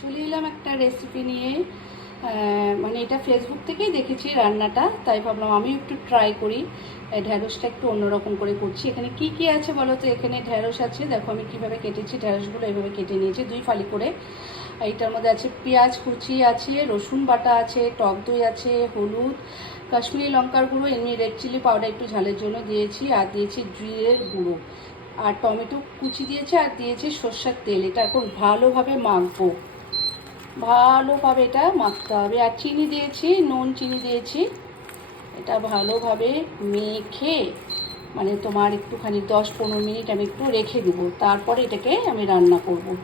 চলে এলাম একটা রেসিপি নিয়ে। মানে এটা ফেসবুক থেকেই দেখেছি রান্নাটা, তাই ভাবলাম আমি একটু ট্রাই করি। ঢ্যাঁড়সটা একটু অন্যরকম করে করছি। এখানে কি কি আছে বলো তো? এখানে ঢ্যাঁড়স আছে, দেখো আমি কীভাবে কেটেছি ঢ্যাঁড়সগুলো এইভাবে কেটে নিয়েছি দুই ফালি করে। এইটার মধ্যে আছে পেঁয়াজ কুচি আছে, রসুন বাটা আছে, টক দই আছে, হলুদ, কাশ্মীরি লঙ্কার গুঁড়ো, এমনি রেড চিলি পাউডার একটু ঝালের জন্য দিয়েছি, আর দিয়েছি জিরের গুঁড়ো। আর টমেটো কুচি দিয়েছে, আর দিয়েছি সর্ষের তেল। এটা এখন ভালোভাবে মাখবো। ভালোভাবে এটা মাখতে হবে। আর চিনি দিয়েছি, নুন, চিনি দিয়েছি। এটা ভালোভাবে মেখে মানে তোমার একটুখানি দশ পনেরো মিনিট আমি একটু রেখে দেব। তারপরে এটাকে আমি রান্না করব।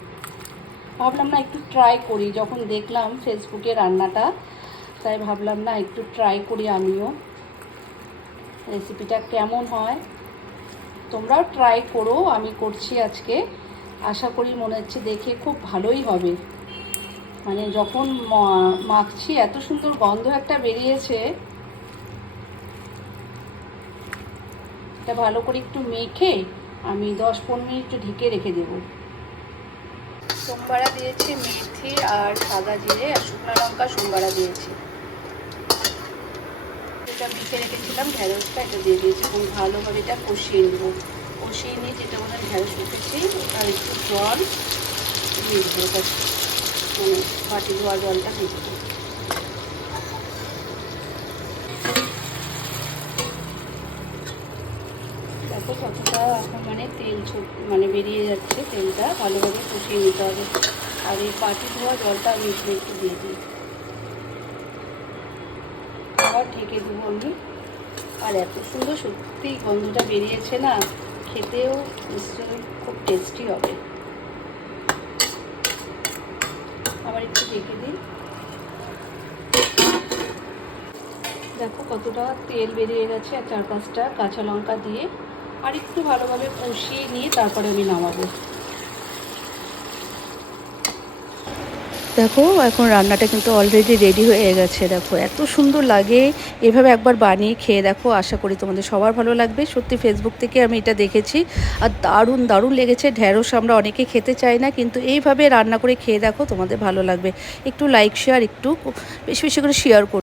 ভাবলাম না একটু ট্রাই করি। যখন দেখলাম ফেসবুকে রান্নাটা, তাই ভাবলাম না একটু ট্রাই করি আমিও। রেসিপিটা কেমন হয়? তোমরাও ট্রাই করো, আমি করছি আজকে। আশা করি মনে হচ্ছে দেখে খুব ভালোই হবে। মানে যখন মাখছি, এত সুন্দর গন্ধ একটা বেরিয়েছে। এটা ভালো করে একটু মেখে আমি দশ পনেরো মিনিট একটু ঢেকে রেখে দেবো। সোমবারা দিয়েছি মেথি আর সাদা জিরে, আর শুকনো লঙ্কা সোমবারা দিয়েছি। এটা মেখে রেখেছিলাম ঢ্যাঁড়সটা এটা দিয়ে দিয়েছি এবং ভালোভাবে এটা কষিয়ে নেব। কষিয়ে নিয়ে যেটা মনে হয় ঢ্যাঁড়স রেখেছি তার একটু জল দিয়ে দেবো মানে বাটি ধোয়া জলটা দিয়ে দেবো দেখো কতটা এখন মানে তেল মানে বেরিয়ে যাচ্ছে, তেলটা ভালোভাবে কষিয়ে নিতে হবে। আর এই বাটি ধোয়া জলটা আমি এখানে একটু দিয়ে দিই। আবার ঢেকে দেবো আমি। আর এত সুন্দর সত্যি গন্ধটা বেরিয়েছে না, খেতেও নিশ্চয়ই খুব টেস্টি হবে। আবার একটু ঢেকে দিন দেখো কতটা তেল বেরিয়ে গেছে আর চার পাঁচটা কাঁচা লঙ্কা দিয়ে। আর একটু ভালোভাবে কষিয়ে নিয়ে তারপরে আমি নামাবো। দেখো, এখন রান্নাটা কিন্তু অলরেডি রেডি হয়ে গেছে। দেখো, এত সুন্দর লাগে। এভাবে একবার বানিয়ে খেয়ে দেখো। আশা করি তোমাদের সবার ভালো লাগবে। সত্যি ফেসবুক থেকে আমি এটা দেখেছি। আর দারুণ দারুণ লেগেছে। ঢ্যাঁড়স আমরা অনেকে খেতে চাই না, কিন্তু এইভাবে রান্না করে খেয়ে দেখো, তোমাদের ভালো লাগবে। একটু লাইক শেয়ার একটু বেশি বেশি করে শেয়ার